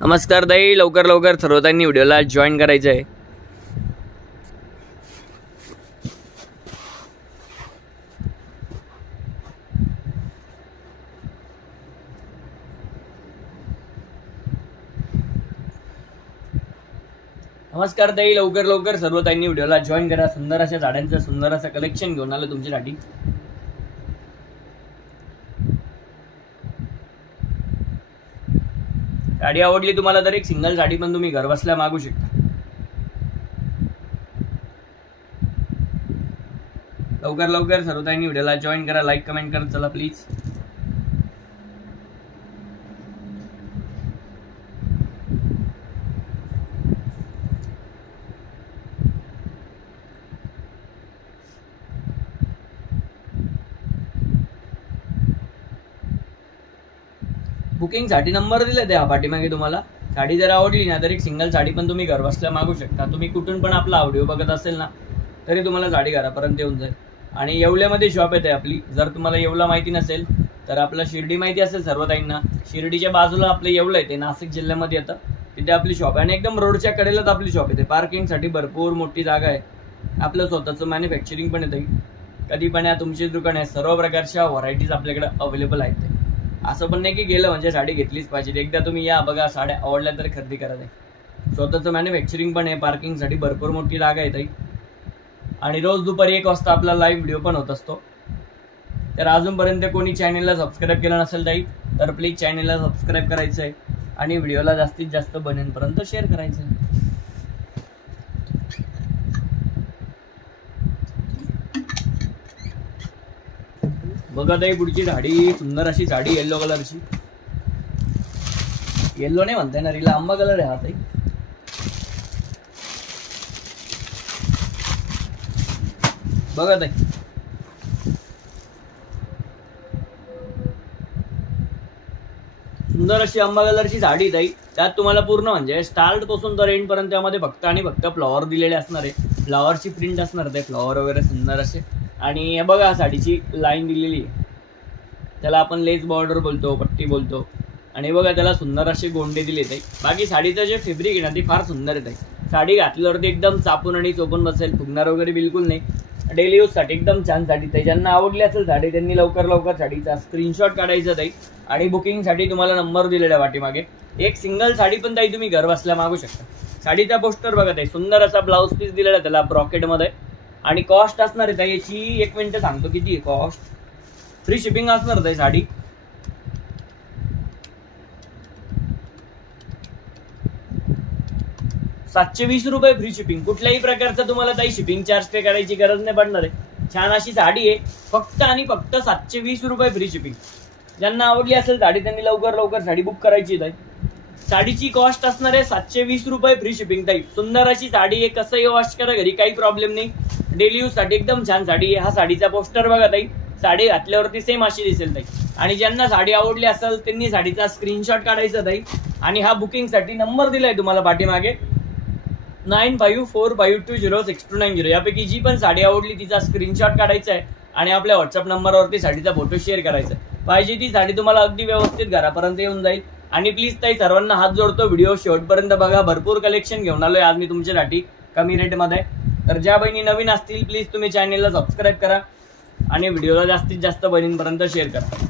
नमस्कार ताई, लवकर लवकर सर्वतांनी व्हिडिओला जॉईन करायचं आहे। नमस्कार ताई, लवकर लवकर सर्वतांनी व्हिडिओला जॉईन करा। सुंदर अशा साड्यांचं सुंदर असं कलेक्शन घेऊन आलं तुमच्यासाठी। साडी आवडली तुम्हाला तर एक सिंगल साडी पण तुम्ही घर बसल्या मागू शकता। लवकर लवकर सर्वतांनी व्हिडिओला जॉईन करा, लाईक कमेंट करत चला प्लीज। बुकिंग साठी नंबर दिले त्या पाठीमागे तुम्हाला। साडी जर आवडली ना तर एक सिंगल साडी पण तुम्ही घर बसल्या मागू शकता। तुम्ही कुठून पण आपला व्हिडिओ बघत असेल ना तरी तुम्हाला साडी घरापर्यंत येऊन जाईल। आणि येवल्यामध्ये शॉप येते आपली। जर तुम्हाला येवला माहिती नसेल तर आपला शिर्डी माहिती असेल सर्वताईंना, शिर्डीच्या बाजूला आपलं येवला येते, नाशिक जिल्ह्यामध्ये येतं, तिथे आपली शॉप आहे। आणि एकदम रोडच्या कडेलाच आपली शॉप येते। पार्किंगसाठी भरपूर मोठी जागा आहे, आपलं स्वतःचं मॅन्युफॅक्चरिंग पण येते। कधी पण या तुमची दुकान आहे, सर्व प्रकारच्या व्हरायटीज आपल्याकडे अवेलेबल आहेत। असं पण नाही की गेलं म्हणजे साडी घेतलीच पाहिजे, एकदा तुम्ही या बघा, साड्या आवडल्या तर खरेदी करा। स्वतःचं मॅन्युफॅक्चरिंग पण आहे, पार्किंगसाठी भरपूर मोठी जागा आहे ताई। आणि रोज दुपारी 1 वाजता आपला लाईव्ह व्हिडिओ पण होत असतो। तर अजूनपर्यंत कोणी चॅनलला सबस्क्राईब केलं नसेल ताई तर प्लीज चॅनलला सबस्क्राईब करायचं आहे आणि व्हिडिओला जास्तीत जास्त बनेपर्यंत शेअर करायचं आहे। बघा ताई, पुढची साडी सुंदर अशी साडी, येलो कलरची। येलो नाही म्हणता येणार, हिला आंबा कलर आहे हा ताई। बघा ताई, सुंदर अशी आंबा कलरची साडी ताई। त्यात तुम्हाला पूर्ण म्हणजे स्टार्ट पासून तर एंड पर्यंत त्यामध्ये फक्त आणि फक्त फ्लॉवर दिलेले असणार आहे, फ्लॉवरची प्रिंट असणार आहे, फ्लॉवर वगैरे सुंदर असे। आणि हे बघा साडीची लाईन दिलेली आहे, त्याला आपण लेस बॉर्डर बोलतो, पट्टी बोलतो। आणि बघा त्याला सुंदर असे गोंडे दिले ताई। बाकी साडीचं जे फॅब्रिक आहे ना ते फार सुंदर आहे ताई। साडी घातल्यावरती एकदम चापून आणि चोपून बसेल, फुगणार वगैरे बिलकुल नाही। डेली यूज साठी एकदम छान साडी ताई। ज्यांना आवडली असेल साडी त्यांनी लवकर लवकर साडीचा स्क्रीनशॉट काढायचा ताई। आणि बुकिंग साठी तुम्हाला नंबर दिलेला आहे पाठीमागे। एक सिंगल साडी पण ताई तुम्ही घर बसल्या मागू शकता। साडीचा पोस्टर बघा ताई, सुंदर असा ब्लाउज पीस दिलेला आहे त्याला ब्रॉकेट मध्ये। आणि कॉस्ट असणार आहे ताई याची, 1 मिनिट सांगतो किती आहे कॉस्ट। फ्री शिपिंग असणार ताई साडी। ₹720 फ्री शिपिंग। कुठल्याही प्रकारचं तुम्हाला ताई शिपिंग चार्ज पे करायची गरज नाही पडणार आहे। छान अशी साडी आहे, फक्त आणि फक्त ₹720 फ्री शिपिंग। ज्यांना आवडली असेल साडी त्यांनी लवकर लवकर साडी बुक करायची ताई। साडीची कॉस्ट असणार आहे ₹720 फ्री शिपिंग ताई। सुंदर अशी साडी आहे, कसंही वॉश करा घरी, काही प्रॉब्लेम नाही। डेली यूज साठी एकदम छान साडी आहे। हा साडीचा पोस्टर बघा ताई, साडी घातल्यावरती सेम अशी दिसेल ताई। आणि ज्यांना साडी आवडली असेल त्यांनी साडीचा स्क्रीनशॉट काढायचा ताई। आणि हा बुकिंग साठी नंबर दिलाय तुम्हाला पाठीमागे, 9545206290। यापैकी जी पण साडी आवडली तिचा स्क्रीनशॉट काढायचा आहे आणि आपल्या व्हॉट्सअप नंबरवरती साडीचा फोटो शेअर करायचा आहे। पाहिजे ती साडी तुम्हाला अगदी व्यवस्थित घरापर्यंत येऊन जाईल। आणि प्लीज ताई सर्वांना हात जोडतो, व्हिडिओ शेवटपर्यंत बघा, भरपूर कलेक्शन घेऊन आलोय आज मी तुमच्यासाठी कमी रेट मध्ये। तर ज्या बहिणी नवीन असतील प्लीज तुम्ही चॅनलला सबस्क्राईब करा आणि व्हिडिओला जास्तीत जास्त बहिणींपर्यंत शेअर करा।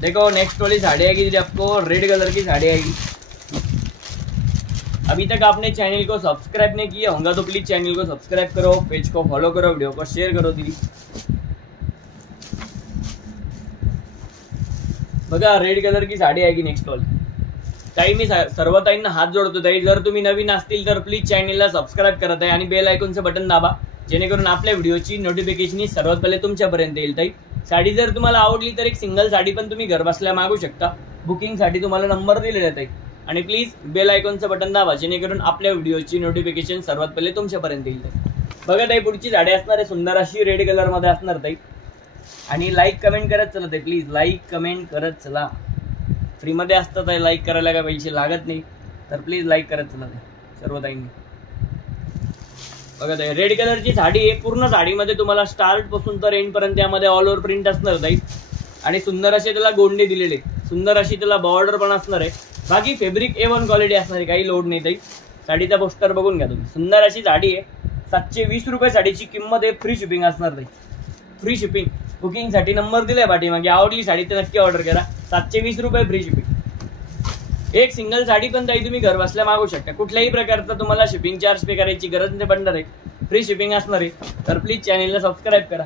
देखो नेक्स्ट वाली साड़ी आएगी आपको, रेड कलर की साड़ी आएगी। अभी तक आपने चैनल को सब्सक्राइब नहीं किया होगा तो प्लीज चैनल को सब्सक्राइब करो, पेज को फॉलो करो, वीडियो को शेयर करो दीदी। बघा रेड कलर की साडी आएगी नेक्स्ट वाली ताई। मी सर्व ताईंना हात जोडतो ताई, जर तुम्ही नवीन असतील तर प्लीज चॅनलला सबस्क्राईब करत आहे आणि बेल आयकॉनचं बटन दाबा, जेणेकरून आपल्या व्हिडिओची नोटिफिकेशन सर्वात पहिले तुमच्यापर्यंत येईल ताई। साडी जर तुम्हाला आवडली तर एक सिंगल साडी पण तुम्ही घर बसल्या मागू शकता। बुकिंग साठी तुम्हाला नंबर दिलेला आहे ताई। आणि प्लीज बेल आयकॉनचं बटन दाबा, जेणेकरून आपल्या व्हिडिओची नोटिफिकेशन सर्वात पहिले तुमच्यापर्यंत येईल ताई। बघा ताई, पुढची साडी असणार आहे सुंदर अशी रेड कलर मध्ये असणार ताई। आणि लाईक कमेंट करत चला ताई, प्लीज लाईक कमेंट करत चला। फ्री मध्ये असतं ताई, लाईक करायला काय पैसे लागत नाही, तर प्लीज लाईक करत चला सर्व ताईंनी। बघा ताई, रेड कलरची साडी आहे। पूर्ण साडीमध्ये तुम्हाला स्टार्ट पासून तर एंड पर्यंत यामध्ये ऑल ओव्हर प्रिंट असणार ताई। आणि सुंदर असे त्याला गोंडे दिलेले। सुंदर अशी त्याला बॉर्डर पण असणार आहे. बाकी फॅब्रिक A1 क्वालिटी असणार आहे, काही लोड नाही ताई. साडीचा पोस्टर बघून घ्या तुम्ही. सुंदर अशी साडी आहे. 720 रुपये साडीची किंमत आहे. फ्री शिपिंग असणार ताई, फ्री शिपिंग. बुकिंग साठी नंबर दिलाय पाठीमागे. आवडली साडी तर नक्की ऑर्डर करा. 720 रुपये फ्री शिपिंग. एक सिंगल साडी पण ताई तुम्ही घर बसल्या मागू शकता. कुठल्याही प्रकारचा तुम्हाला शिपिंग चार्ज पे करायची गरज नाही पडणार आहे. फ्री शिपिंग असणार आहे. तर प्लीज चॅनेलला सबस्क्राईब करा.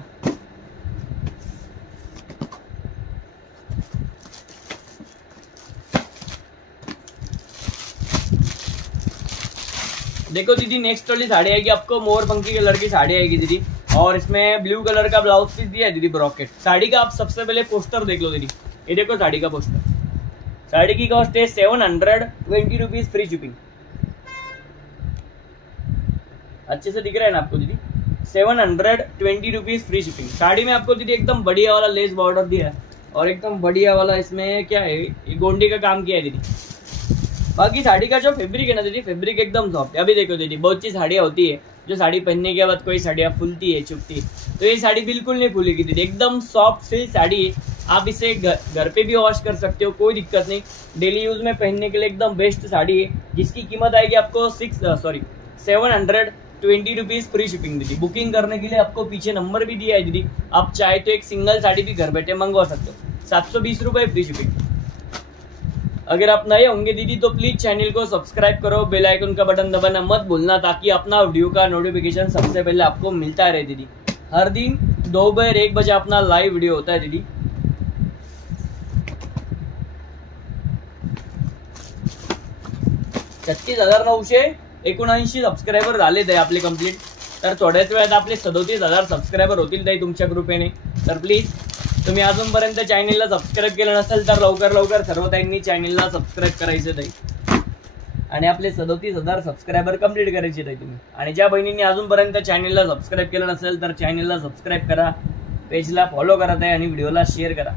देखो दीदी, नेक्स्ट वाली साड़ी आएगी आपको मोरपंखी कलर की साड़ी आएगी दीदी, और इसमें ब्लू कलर का ब्लाउज पीस दिया है दीदी, ब्रॉकेट. साड़ी का आप सबसे पहले पोस्टर देख लो दीदी. ये देखो साड़ी का पोस्टर. साड़ी की कॉस्ट है 720 रुपीज फ्री शिपिंग. अच्छे से दिख रहा है ना आपको दीदी. 720 रुपीज फ्री शिपिंग. साड़ी में आपको दीदी एकदम बढ़िया वाला लेस बॉर्डर दिया है, और एकदम बढ़िया वाला इसमें क्या है, ये गोंडी का काम किया है दीदी. बाकी साड़ी का जो फैब्रिक है ना दीदी, फैब्रिक एकदम सॉफ्ट है. अभी देखो दीदी, बहुत सी साड़ियाँ होती है जो साड़ी पहनने के बाद कोई साड़ियाँ फूलती है, चुभती है, तो ये साड़ी बिल्कुल नहीं फूलेगी दीदी. एकदम सॉफ्ट सिल्क साड़ी है. आप इसे घर पे भी वॉश कर सकते हो, कोई दिक्कत नहीं. डेली यूज में पहनने के लिए एकदम बेस्ट साड़ी है, जिसकी कीमत आएगी आपको 720 रुपीज फ्री शिपिंग दीदी. बुकिंग करने के लिए आपको पीछे नंबर भी दिया है दीदी. आप चाहे तो एक सिंगल साड़ी भी घर बैठे मंगवा सकते हो. 720 रुपये फ्री शिपिंग. अगर आप नए होंगे दीदी तो प्लीज चैनल को सब्सक्राइब करो, बेल आइकन का बटन दबाना मत भूलना, ताकि अपना वीडियो का नोटिफिकेशन सबसे पहले आपको मिलता रहे दीदी. हर दिन दोपहर 1 बजे अपना लाइव वीडियो होता है दीदी. 36,979 सबस्क्रायबर झाले ते आपले कंप्लीट. तर थोड्याच वेळात आपले 37,000 सबस्क्रायबर होतील ताई तुमच्या कृपेने. तर प्लीज तुम्ही अजूनपर्यंत चॅनलला सबस्क्राईब केलं नसेल तर लवकर सर्व ताईंनी चॅनलला सबस्क्राईब करायचं ताई, आणि आपले 37,000 सबस्क्रायबर कंप्लीट करायचे ताई तुम्ही. आणि ज्या बहिणींनी अजूनपर्यंत चॅनलला सबस्क्राईब केलं नसेल तर चॅनलला सबस्क्राईब करा, पेजला फॉलो करा ताई, आणि व्हिडिओला शेअर करा.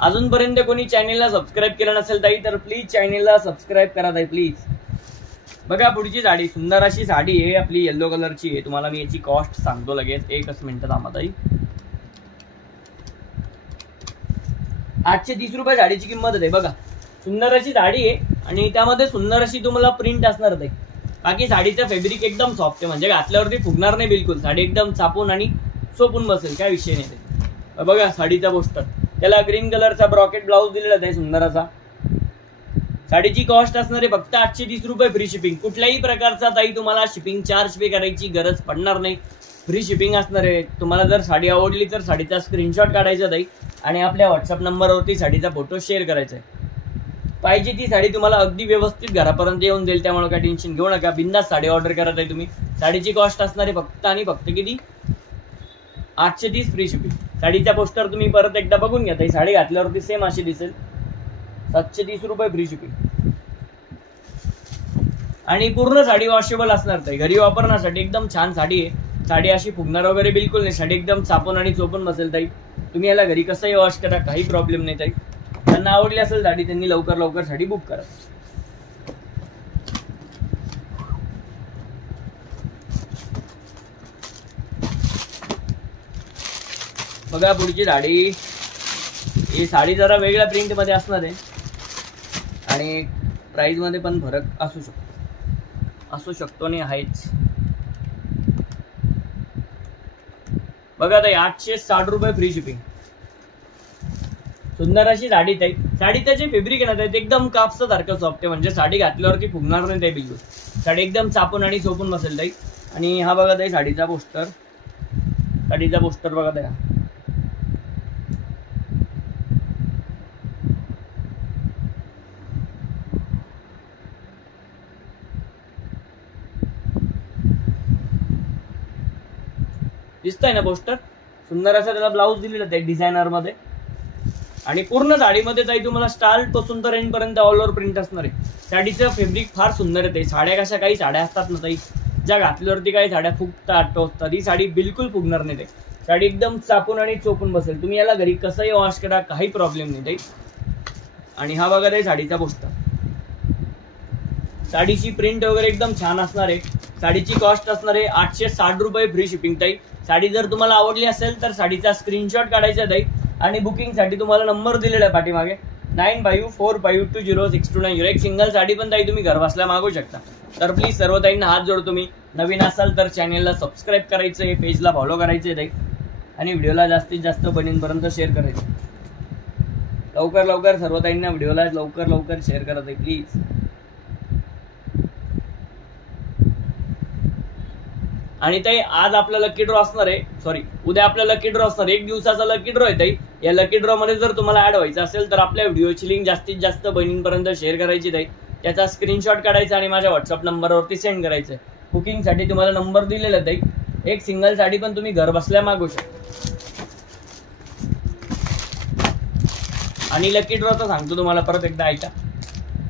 अजूनपर्यंत कोणी चॅनलला सबस्क्राईब केलं नसेल ताई तर प्लीज चॅनलला सबस्क्राईब करा ताई, प्लीज. बघा पुढची साडी, सुंदर अशी साडी आहे आपली, येलो कलरची आहे. तुम्हाला मी याची कॉस्ट सांगतो लगेच, एकच मिनिट थांबा ताई. 830 रुपये साडीची किंमत आहे. बघा सुंदर अशी साडी आहे, आणि त्यामध्ये सुंदर अशी तुम्हाला प्रिंट असणार ताई. बाकी साडीचं फॅब्रिक एकदम सॉफ्ट आहे, म्हणजे घातल्यावरती फुगणार नाही बिलकुल. साडी एकदम चापून आणि चोपून बसेल, काय विषय नाही. बघा साडीचा पोस्टर, त्याला ग्रीन कलरचा ब्रॉकेट ब्लाउज दिलेला आहे सुंदर असा. साडीची कॉस्ट असणार आहे फक्त 830 रुपये फ्री शिपिंग. कुठल्याही प्रकारचा ताई तुम्हाला शिपिंग चार्ज पे करायची गरज पडणार नाही. फ्री शिपिंग असणार आहे. तुम्हाला जर साडी आवडली तर साडीचा स्क्रीनशॉट काढायचा ताई, आणि आपल्या व्हॉट्सअप नंबरवरती साडीचा फोटो शेअर करायचा आहे. पाहिजे ती साडी तुम्हाला अगदी व्यवस्थित घरापर्यंत येऊन जाईल, त्यामुळे काय टेन्शन घेऊ नका. बिंदास साडी ऑर्डर करा ताई तुम्ही. साडीची कॉस्ट असणार आहे फक्त आणि फक्त किती, 830 फ्री शिपिंग. साडीचा पोस्टर तुम्ही परत एकदा बघून घ्या ताई. साडी घातल्यावरती सेम अशी दिसेल. 730 रुपये फ्री शिपिंग. आणि पूर्ण साडी वॉशेबल असणार ताई, घरी वापरण्यासाठी एकदम छान साडी आहे. साडी अशी फुगणार वगैरे बिलकुल नाही. साडी एकदम चापून आणि चोपून बसेल ताई. तुम्ही याला घरी कसंही वॉश करा, काही प्रॉब्लेम नाही ताई. ज्यांना आवडली असेल साडी त्यांनी लवकर साडी बुक करा. बघा पुढची साडी, ही साडी जरा वेगळ्या प्रिंट मध्ये असणार आहे, आणि प्राइस मध्ये पण फरक असू शकतो आणि आहेच. बघा ताई 860 रुपये फ्री शिपिंग. सुंदर अशी साडी ताई. साडीचं जे फॅब्रिक आहे ना ते एकदम कापसासारखं सॉफ्ट आहे, म्हणजे साडी घातल्यावरती फुगणार नाही ताई बिलकुल. साडी एकदम चापून आणि चोपून बसेल ताई. आणि हा बघा ताई साडीचा पोस्टर. साडीचा पोस्टर बघा ताई. दिसतंय ना पोस्टर. सुंदर असा त्याला ब्लाऊज दिलेला आहे डिझायनर मध्ये, आणि पूर्ण साडीमध्ये ताई तुम्हाला स्टार्ट पासून तर एंड पर्यंत ऑल ओव्हर प्रिंट असणार आहे. साडीचं फॅब्रिक फार सुंदर आहे ताई. साड्या कशा काही साड्या असतात ना ताई, ज्या घातल्यावरती काही साड्या फुगतात टोचतात, ही साडी बिलकुल फुगणार नाही ताई. साडी एकदम चापून आणि चोपून बसेल. तुम्ही याला घरी कसंही वॉश करा, काही प्रॉब्लेम नाही ताई. आणि हा बघा ताई साडीचा पोस्टर. साडीची प्रिंट वगैरे एकदम छान असणार आहे. साडीची कॉस्ट असणार आहे 860 रुपये फ्री शिपिंग ताई. साडी जर तुम्हाला आवडली असेल तर साडीचा स्क्रीनशॉट काढायचा ताई आणि बुकिंगसाठी तुम्हाला नंबर दिलेला आहे पाठीमागे 9545206290. एक सिंगल साडी पण ताई तुम्ही घर बसल्या मागू शकता. तर प्लीज सर्व ताईंना हात जोडतो मी. नवीन असाल तर चॅनेलला सबस्क्राईब करायचं आहे, पेजला फॉलो करायचं आहे ताई आणि व्हिडिओला जास्तीत जास्त बहिणींपर्यंत शेअर करायचं. लवकर लवकर सर्व ताईंना व्हिडिओला लवकर शेअर करा ताई प्लीज. आणि ताई आज आपला लकी ड्रॉ असणार आहे, सॉरी उद्या आपला लकी ड्रॉ असणार आहे. 1 दिवसाचा लकी ड्रॉ आहे ताई. या लकी ड्रॉ मध्ये जर तुम्हाला ऍड व्हायचं असेल तर आपल्या व्हिडिओची लिंक जास्तीत जास्त बहिणींपर्यंत शेअर करायची ताई. त्याचा स्क्रीनशॉट काढायचा आणि माझ्या व्हॉट्सअप नंबरवरती सेंड करायचं. बुकिंगसाठी तुम्हाला नंबर दिलेला आहे ताई. एक सिंगल साडी पण तुम्ही घर बसल्या मागू शकता. आणि लकी ड्रॉ तर सांगतो तुम्हाला परत एकदा ऐका.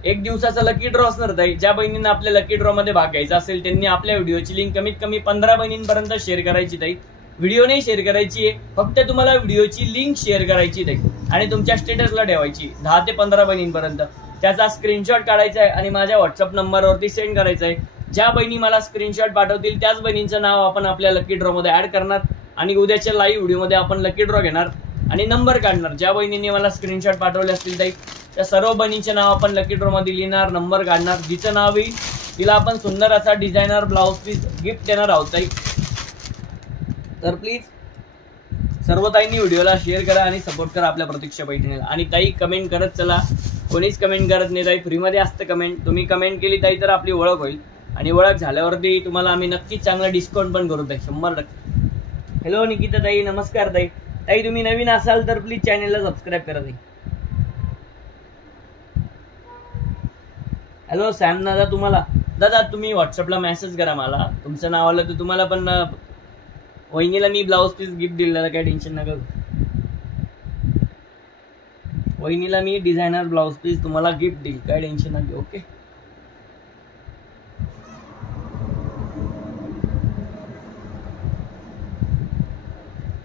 1 दिवसाचा लकी ड्रॉ असणार ताई. ज्या बहिणींना आपल्या लकी ड्रॉ मध्ये भाग घ्यायचा असेल त्यांनी आपल्या व्हिडिओची लिंक कमीत कमी 15 बहिणींपर्यंत शेअर करायची ताई. व्हिडिओ नाही शेअर करायची आहे, फक्त तुम्हाला व्हिडिओची लिंक शेअर करायची ताई आणि तुमच्या स्टेटसला ठेवायची 10 ते 15 बहिणींपर्यंत. त्याचा स्क्रीनशॉट काढायचा आहे आणि माझ्या व्हॉट्सअप नंबरवरती सेंड करायचा आहे. ज्या बहिणी मला स्क्रीनशॉट पाठवतील त्याच बहिणींचं नाव आपण आपल्या लकी ड्रॉ मध्ये ऍड करणार आणि उद्याच्या लाईव्ह व्हिडिओमध्ये आपण लकी ड्रॉ घेणार आणि नंबर काढणार. ज्या बहिणींनी मला स्क्रीनशॉट पाठवले असतील ताई त्या सर्व बहिणींचे नाव आपण लकी ड्रॉ मध्ये लिहिणार, नंबर काढणार. जिचं नाव येईल तिला आपण सुंदर असा डिझायनर ब्लाउज पीस गिफ्ट देणार आहोत ताई. तर प्लीज सर्व ताईंनी व्हिडिओला शेअर करा आणि सपोर्ट करा आपल्या प्रतीक्षा पैठणीला. आणि ताई कमेंट करत चला, कोणीच कमेंट करत नाही ताई. फ्रीमध्ये असतं कमेंट. तुम्ही कमेंट केली ताई तर आपली ओळख होईल आणि ओळख झाल्यावरती तुम्हाला आम्ही नक्कीच चांगला डिस्काउंट पण करू ताई 100%. हॅलो निकिता ताई, नमस्कार ताई. ताई तुम्ही नवीन असाल तर प्लीज चॅनेलला सबस्क्राईब करा ताई. हॅलो सॅम दादा, दादा तुम्ही व्हॉट्सअपला मेसेज करा मला. तुमचं नाव आलं तर तुम्हाला पण वहिनीला मी ब्लाऊज पीस गिफ्ट दिलेला, काय टेन्शन नका. वहिनीला मी डिझायनर ब्लाऊज पीस तुम्हाला गिफ्ट देईल, काय टेन्शन नका. ओके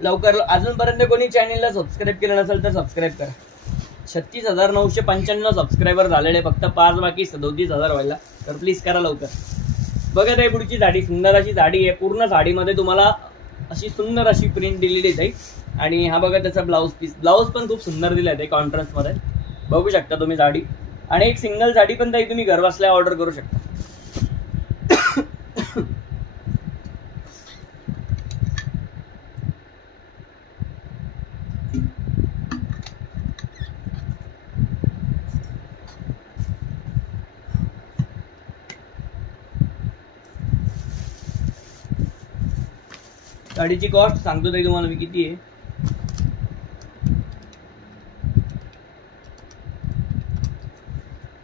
लवकर. अजूनपर्यंत कोणी चॅनेलला सबस्क्राईब केलं नसेल तर सबस्क्राईब करा. 36,995 सबस्क्रायबर झालेले, फक्त 5 बाकी 37,000 व्हायला. तर प्लीज करा लवकर. बघा ताई पुढची साडी सुंदर अशी साडी आहे. पूर्ण साडीमध्ये तुम्हाला अशी सुंदर अशी प्रिंट दिलेली आहे आणि हा बघा त्याचा ब्लाऊज पीस. ब्लाऊज पण खूप सुंदर दिला आहे कॉन्ट्रास्ट मध्ये, बघू शकता तुम्ही साडी. आणि एक सिंगल साडी पण ताई तुम्ही घर बसल्या ऑर्डर करू शकता. साडीची कॉस्ट सांगतो ताई तुम्हाला मी किती आहे.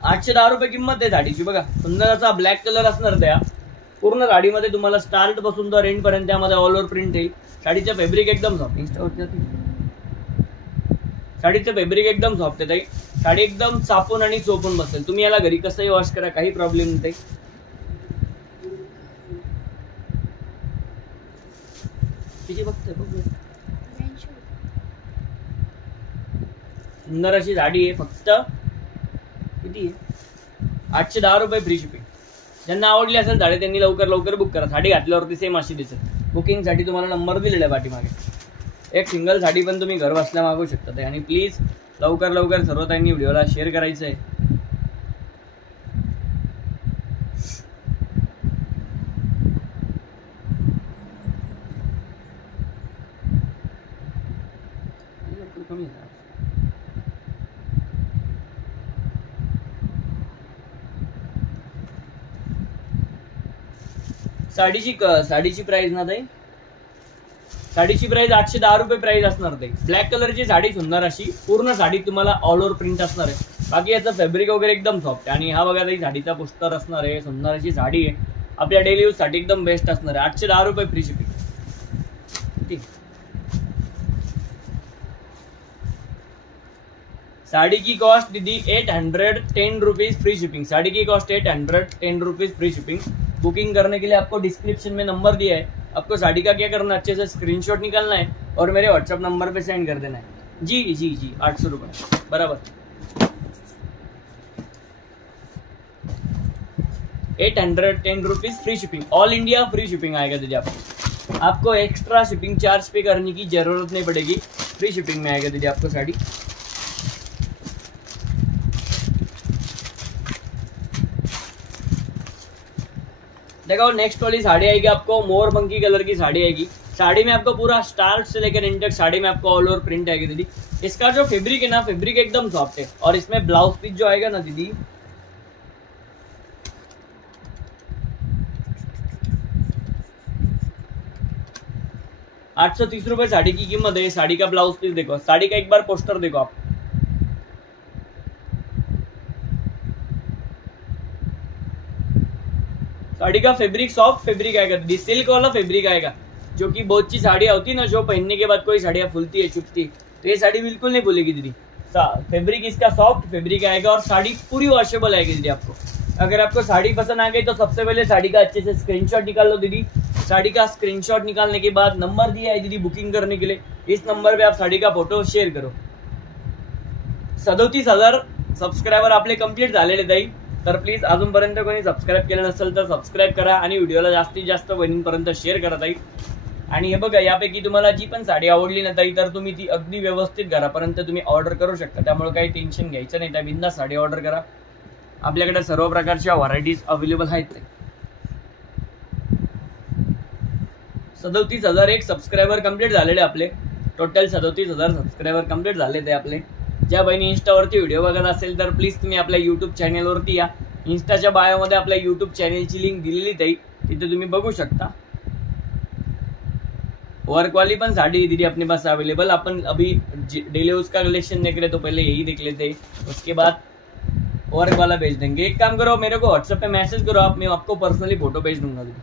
₹810 किंमत आहे साडीची. बघा सुंदर असा ब्लॅक कलर असणार त्या पूर्ण साडीमध्ये. तुम्हाला स्टार्ट पासून तर एंड पर्यंत त्यामध्ये ऑल ओव्हर प्रिंट येईल. साडीचं फॅब्रिक एकदम सॉफ्ट. साडीचं फॅब्रिक एकदम सॉफ्ट आहे ताई. साडी एकदम चापून आणि चोपून बसेल. तुम्ही याला घरी कसंही वॉश करा, काही प्रॉब्लेम नाही. सुंदर अशी साडी आहे. फक्त किती आहे? ₹810 फ्री शिपिंग. ज्यांना आवडली असेल साडी त्यांनी लवकर बुक करा. साडी घातल्यावरती सेम अशी दिसेल. बुकिंगसाठी तुम्हाला नंबर दिलेला आहे पाठीमागे. एक सिंगल साडी पण तुम्ही घर बसल्या मागू शकता. आणि प्लीज लवकर सर्व त्यांनी व्हिडिओला शेअर करायचं आहे. साडीची प्राइस ना ताई, साडीची प्राइस ₹810 प्राइस असणार ताई. ब्लॅक कलरची साडी सुंदर अशी पूर्ण साडी तुम्हाला ऑल ओव्हर प्रिंट असणार आहे. बाकी याचं फॅब्रिक वगैरे एकदम सॉफ्ट. आणि हा बघा ताई साडीचा पोस्टर असणार आहे. सुंदर अशी साडी आहे. आपल्या डेली यूज साठी एकदम बेस्ट असणार आहे. ₹810 फ्री शिपिंग. ठीक. साड़ी की कॉस्ट दीदी ₹810 फ्री शिपिंग. साड़ी की कॉस्ट ₹810 फ्री शिपिंग. बुकिंग करने के लिए आपको डिस्क्रिप्शन में नंबर दिया है. आपको साड़ी का क्या करना है, अच्छे से स्क्रीनशॉट निकालना है और मेरे व्हाट्सएप नंबर पे सेंड कर देना है. जी 800 रुपये बराबर. 810 rupees free shipping, all India free shipping आएगा दीदी आपको एक्स्ट्रा शिपिंग चार्ज पे करने की जरूरत नहीं पड़ेगी, फ्री शिपिंग में आएगा दीदी आपको साड़ी। देखो नेक्स्ट वाली साड़ी आएगी आपको मोरपंखी कलर की साड़ी आएगी। साड़ी में आपको पूरा स्टार्ट से लेकर एंड तक साड़ी में आपको ऑल ओवर प्रिंट आएगी दीदी। इसका जो फैब्रिक है ना, फैब्रिक एकदम सॉफ्ट है। और इसमें ब्लाउज पीस जो आएगा ना दीदी, ₹830 साड़ी की कीमत है। साड़ी का ब्लाउज पीस देखो, साड़ी का एक बार पोस्टर देखो आप। साड़ी का फैब्रिक सॉफ्ट फैब्रिक आएगा दीदी, सिल्क वाला फैब्रिक आएगा। जो कि बहुत सी साड़ियाँ होती है ना, जो पहनने के बाद कोई साड़ियाँ फूलती है, चुभती है, तो ये साड़ी बिल्कुल नहीं फूलेगी दीदी। फैब्रिक इसका सॉफ्ट फैब्रिक आएगा और साड़ी पूरी वॉशेबल आएगी दीदी आपको। अगर आपको साड़ी पसंद आ गई तो सबसे पहले साड़ी का अच्छे से स्क्रीनशॉट निकाल लो दीदी। साड़ी का स्क्रीनशॉट निकालने के बाद नंबर दिया है दीदी बुकिंग करने के लिए, इस नंबर पे आप साड़ी का फोटो शेअर करो। 37,000 सबस्क्रायबर आपले कंप्लीट झालेले ताई, तर प्लीज अजूनपर्यंत कोणी सबस्क्राईब केलं नसेल तर सबस्क्राईब करा आणि व्हिडिओला जास्तीत जास्त बहिणींपर्यंत शेअर करा ताई। आणि हे बघा, यापैकी तुम्हाला जी पण साडी आवडली ना ताई, तर तुम्ही ती अगदी व्यवस्थित घरापर्यंत तुम्ही ऑर्डर करू शकता। त्यामुळे काही टेन्शन घ्यायचं नाही, त्या बिंदास साडी ऑर्डर करा। आपल्याकडे सर्व प्रकारच्या व्हरायटीज अवेलेबल आहेत। 37,001 सबस्क्रायबर कंप्लीट झालेले आपले, टोटल 37,000 सबस्क्रायबर कंप्लीट झाले ते आपले। ज्या बहिणी इंस्टावरती व्हिडिओ बघत असेल तर प्लीज तुम्ही आपल्या यूट्यूब चॅनलवरती या। इंस्टाच्या बायोमध्ये आपल्या यूट्यूब चॅनलची लिंक दिलेली ताई, तिथे तुम्ही बघू शकता। वर्क वाली पण साड़ी दीदी अपने पास अवेलेबल। अपन अभी डेली यूज का कलेक्शन देख रहे तो पहले यही देख लेते, उसके बाद वर्क वाला भेज देंगे। एक काम करो, मेरे को व्हाट्सएप पे मैसेज करो आप, मैं आपको पर्सनली फोटो भेज दूंगा दीदी।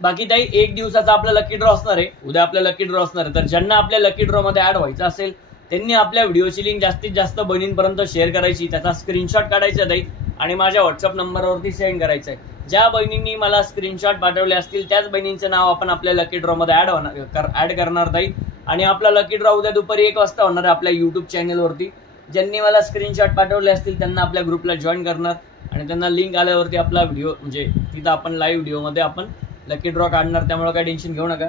बाकी ताई एक दिवसाचा आपला लकी ड्रॉ असणार आहे, उद्या आपला लकी ड्रॉ असणार आहे। तर ज्यांना आपल्या लकी ड्रॉ मध्ये ऍड व्हायचं असेल त्यांनी आपल्या व्हिडिओची लिंक जास्तीत जास्त बहिणींपर्यंत शेअर करायची, त्याचा स्क्रीनशॉट काढायचा ताई आणि माझ्या व्हॉट्सअप नंबरवरती सेंड करायचं आहे। ज्या बहिणींनी मला स्क्रीनशॉट पाठवले असतील त्याच बहिणींचं नाव आपण आपल्या लकी ड्रॉ मध्ये ऍड करणार ताई। आणि आपला लकी ड्रॉ उद्या दुपारी 1 वाजता होणार आहे आपल्या युट्यूब चॅनलवरती। ज्यांनी मला स्क्रीनशॉट पाठवले असतील त्यांना आपल्या ग्रुपला जॉईन करणार आणि त्यांना लिंक आल्यावरती आपला व्हिडिओ म्हणजे तिथं आपण लाईव्ह व्हिडिओमध्ये आपण लकी ड्रॉ काढणार। त्यामुळे काही टेन्शन घेऊ नका।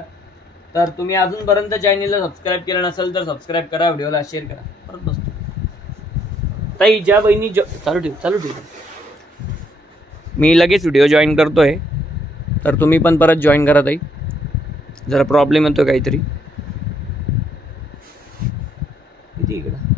तर तुम्ही अजूनपर्यंत चॅनलला सबस्क्राईब केलं नसेल तर सबस्क्राईब करा, व्हिडिओला शेअर करा। परत बसतो ताई, ज्या बहिणी चालू ठेव मी लगेच व्हिडिओ जॉईन करतोय, तर तुम्ही पण परत जॉईन करा ताई, जरा प्रॉब्लेम येतो काहीतरी इकडं।